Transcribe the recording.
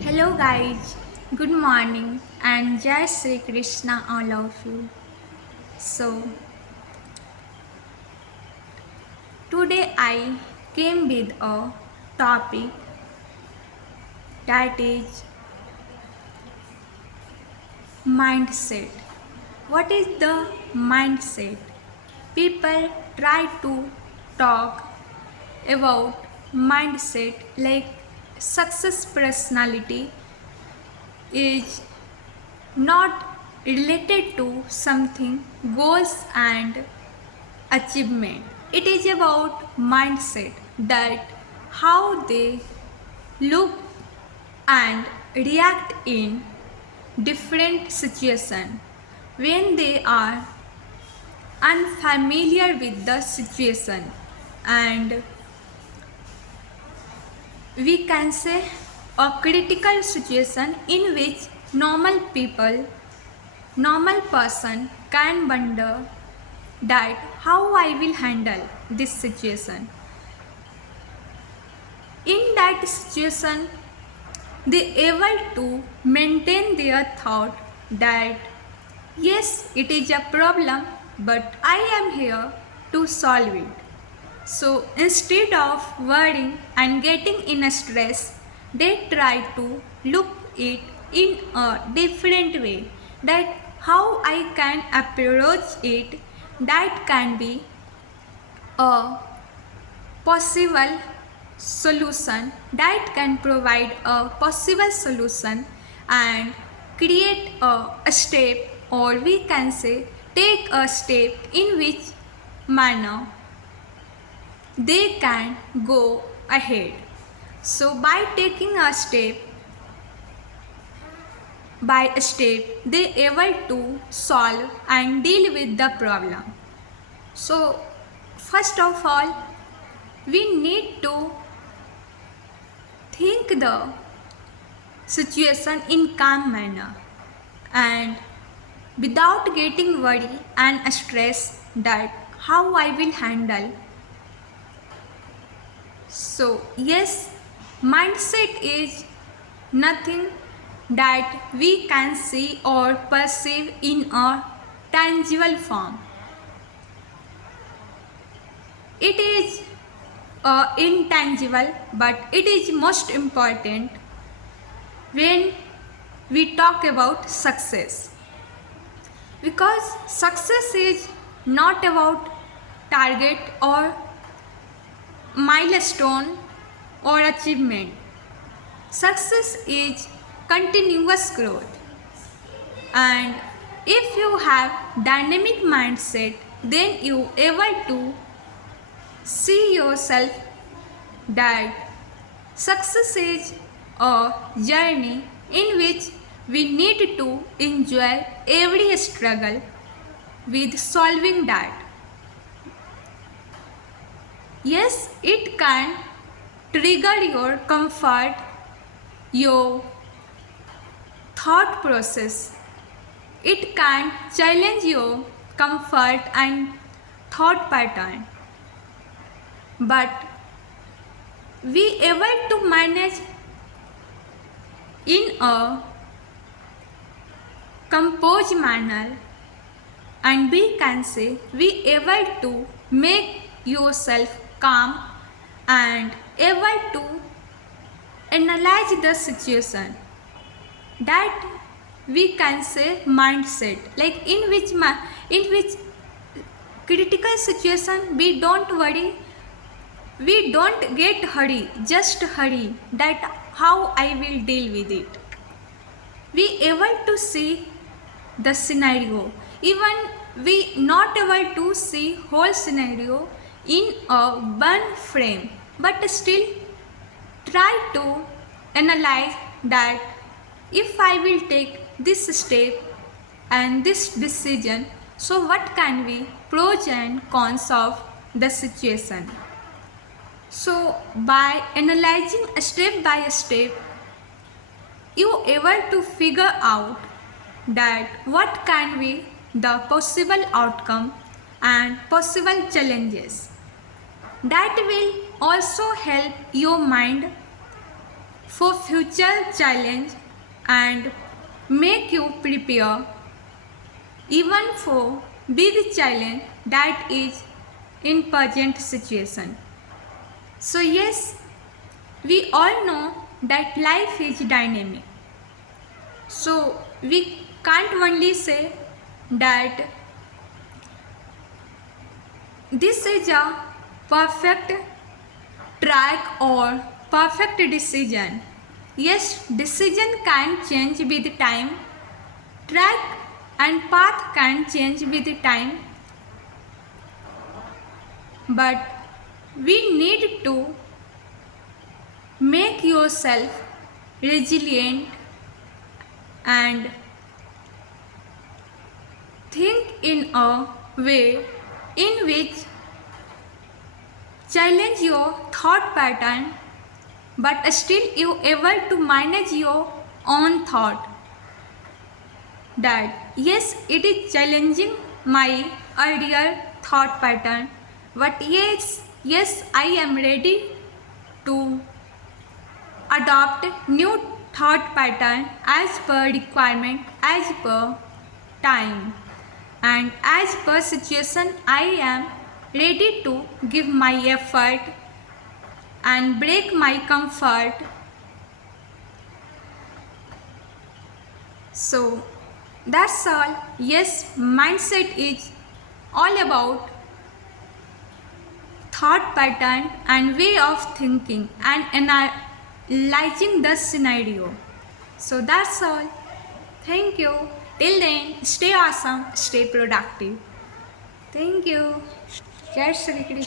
Hello guys, good morning and Jai Sri Krishna all of you. So today I came with a topic that is mindset. What is the mindset? People try to talk about mindset like success personality is not related to something goals and achievement. It is about mindset that how they look and react in different situations when they are unfamiliar with the situation, and we can say a critical situation in which normal person can wonder that how I will handle this situation. In that situation, they able to maintain their thought that yes, it is a problem, but I am here to solve it. So instead of worrying and getting in a stress, they try to look it in a different way, that how I can approach it that can be a possible solution, that can provide a possible solution and create a step, or we can say take a step in which manner they can go ahead. So by taking a step by step, they able to solve and deal with the problem. So first of all, we need to think the situation in calm manner and without getting worry and stress that how I will handle. So yes, mindset is nothing that we can see or perceive in a tangible form. It is intangible, but it is most important when we talk about success, because success is not about target or milestone or achievement. Success is continuous growth, and if you have dynamic mindset, then you able to see yourself that success is a journey in which we need to enjoy every struggle with solving that. Yes, it can trigger your comfort, your thought process. It can challenge your comfort and thought pattern. But we able to manage in a composed manner, and we can say we able to make yourself calm and able to analyze the situation, that we can say mindset, like in which critical situation we don't worry, we don't get hurry, just hurry that how I will deal with it. We able to see the scenario, even we not able to see whole scenario in a one frame, but still try to analyze that if I will take this step and this decision, so what can be pros and cons of the situation. So by analyzing step by step, you able to figure out that what can be the possible outcome and possible challenges. That will also help your mind for future challenge and make you prepare even for big challenge that is in present situation. So yes, we all know that life is dynamic. So we can't only say that this is a perfect track or perfect decision. Yes, decision can change with time. Track and path can change with time. But we need to make yourself resilient and think in a way in which challenge your thought pattern but still you able to manage your own thought. That yes, it is challenging my earlier thought pattern, but yes, I am ready to adopt new thought pattern as per requirement, as per time, and as per situation. I am ready to give my effort and break my comfort. So that's all. Yes, mindset is all about thought pattern and way of thinking and analyzing the scenario. So that's all. Thank you. Till then, stay awesome, stay productive. Thank you. Jai Shri Krishna.